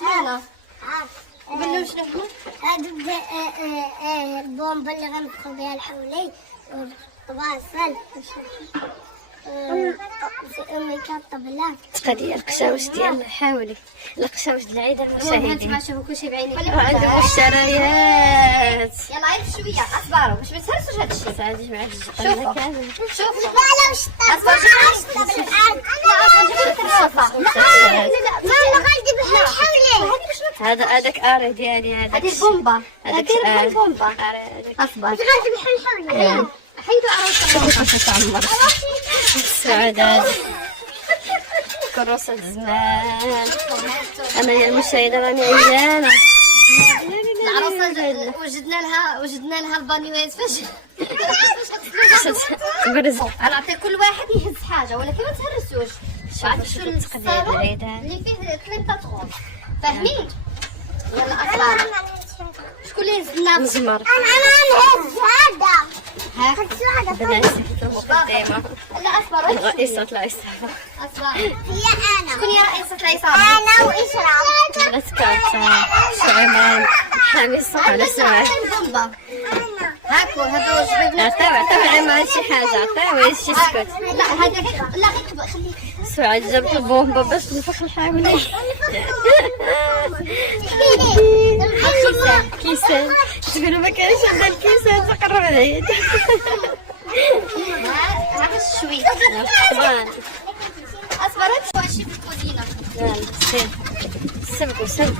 شنو قول شنو هذا البومبا اللي غنفخو بها الحولي وواصل امي كطبله تقدي القشاوش ديال الحاولي القشاوش ديال العيد المشاهدين ما شوفوا كلشي بعيني وعندهم مشتريات يلا غير شويه اصبروا باش ما تهرسوش هذا الشيء ساعدي مع الجقه شوفوا. كامل شوفوا لا واش اصبر لا غندي بحال حولي هذا هذاك اري ديالي هذه البومبا هذاك هذه البومبا اصبر غندي بحال حولي حيدوا عروسه السعادات كروسة زمان انا يا المشاهدة راني عيانة العروسه وجدنا لها البانيوات فاش تبرز غنعطي كل واحد يهز حاجه ولكن ما تهرسوش بعد شو التقدير العيد اللي فيه 3 باترون فاهمين يلا اصبر شكون اللي هز لنا مزمر انا نهز هذا هاك بناتي في المقدمة لا اصبر رئيسة العصابة اصبر هي انا شكون هي رئيسة العصابه انا وإشراف بنات كارتا شعيمان حامي الصح على سمع البومبا هاكو هذو جبنا عطاو عمال شي حاجة عطاو شي سكت لا هذا لا غير خليه سعاد جابت البومبا باش تنفخ الحاولي كيسان تقولوا ما كانش عندها الكيسان تقرب العيد هذا شوي طبعا اصبر شوي في الكوزينه سبقوا زيدوا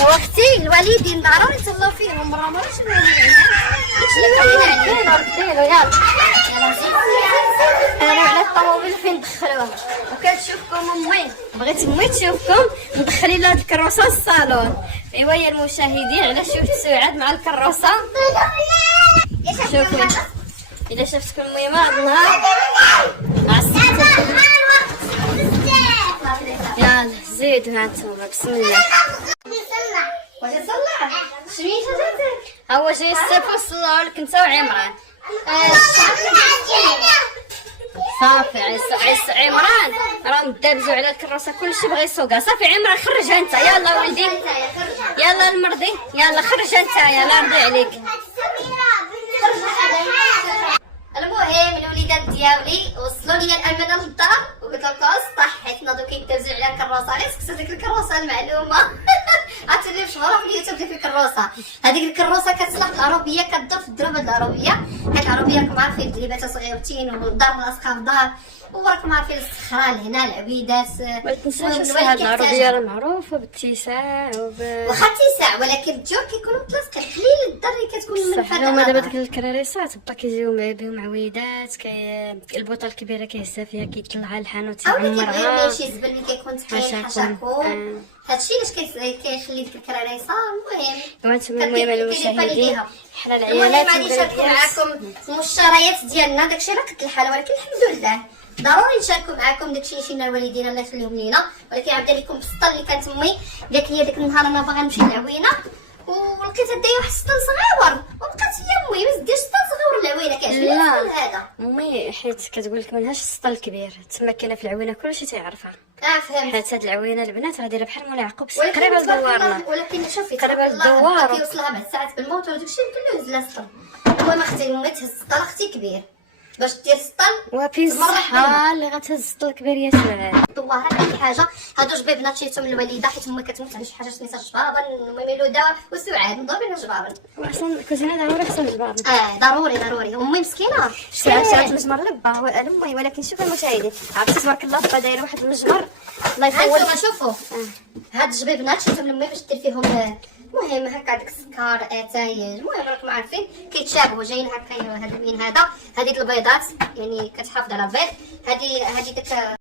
واختي الوالدين ضروري تصلوا فيهم مرة شنو انا على الطوابل فين ندخلوها وكتشوفكم امي بغيت امي تشوفكم ندخلي لها الكروسه الصالون. ايوا يا المشاهدين على شفت سعاد مع الكروسه شوفوا اذا شفتكم المهم هذا النهار يلا زيدوا هانتوما بسم الله واش صلى شميت هذاك هو جاي السيف وصلوا لك انت وعمران صافي عيسى عمران راهم دابزوا على الكروسه كلشي بغى يسوقها صافي عمران خرجها انت يلا ولدي يلا المرضي يلا خرجها انت يلا رضي عليك. المهم الوليدات ديالي وصلوا لي الامانه للدار وقلت لكم صحيتنا دوك يدوزوا على الكروسه غير سكتوا ديك الكروسه المعلومه عرفتي في شهور في اليوتيوب ديك الكروسه هذيك الكروسه كتصلح العربيه كدور في الدروب العربيه هاد العربيه راكم عارفين الدريبات صغيرتين ودار لاصقه في الدار وراكم عارفين السخران هنا العبيدات ما تنساش هاد العربيه راه معروفه بالاتساع واخا اتساع ولكن الديور كيكونوا متلاصقين قليل الدار اللي كتكون من صح هما دابا ديك الكراريسات با كيجيو بهم عويدات البوطه الكبيره كيهزها فيها كيطلعها الحانوت يعمرها شي زبل اللي كيكون تحيل حشاكم هادشي علاش كيخلي ديك الكراريسه المهم وانتم المهم المشاهدين حنا المهم العيالات غادي نشاركوا معكم المشتريات ديالنا داكشي راه قد الحال ولكن الحمد لله ضروري نشاركوا معكم داكشي شينا الوالدين الله يخليهم لينا ولكن عاودة لكم بالسطل اللي كانت امي قالت لي داك النهار انا باغا نمشي للعوينه ولقيتها دايره واحد السطل صغيور وبقات هي امي ما ديرش السطل صغيور للعوينه كيعجبني السطل هذا امي حيت كتقول لك مالهاش السطل الكبير تما كاينه في العوينه كلشي تيعرفها فهمت حيت هاد العوينه البنات راه دايره بحال مولا يعقوب قريبه لدوارنا ولكن شوفي قريبه للدوار للدوار كيوصلها بعد ساعات بالموتور وداكشي كله يهز لها السطل المهم اختي امي تهز السطل اختي كبير باش دير السطل وفي الصحه اللي غتهز السطل كبير يا سعاد الدواره اي حاجه هادو جبيبنا شيتهم الوالده حيت امي كتموت على شي حاجه سميتها الجبابه المهم ميلوده وسعاد مضربين الجبابه واصلا الكوزينه ضروري خصها الجبابه ضروري امي مسكينه شرات المجمر لبا امي ولكن شوف المشاهدين عرفتي تبارك الله با دايره واحد المجمر الله يفوت هانتوما شوفوا هاد الجبيبنات شفتهم لامي باش دير فيهم المهم هكا داك السكر اتاي المهم راكم عارفين كيتشابهوا جايين هكا هاد اللون هذا هذه البيضات يعني كتحافظ على البيض هذه داك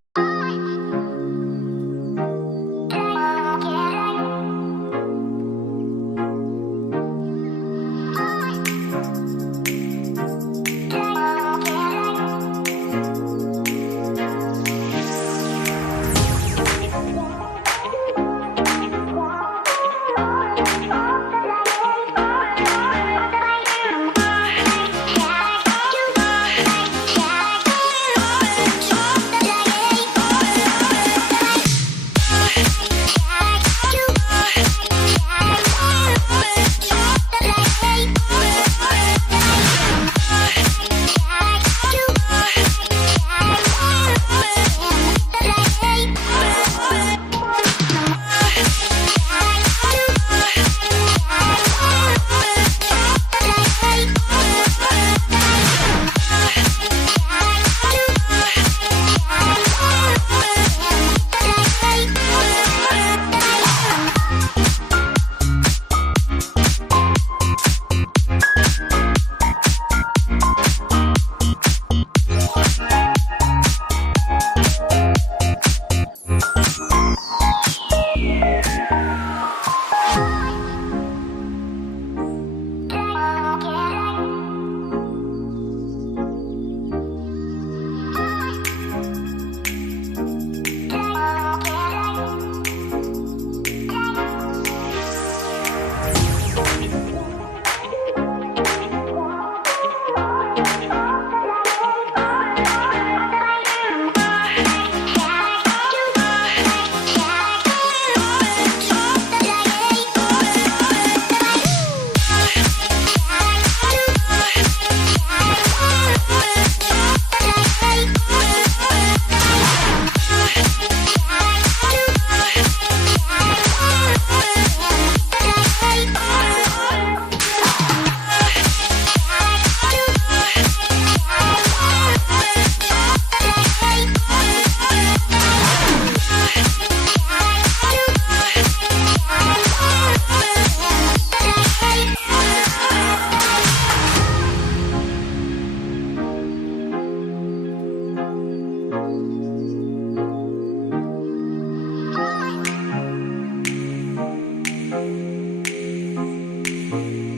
السلامه.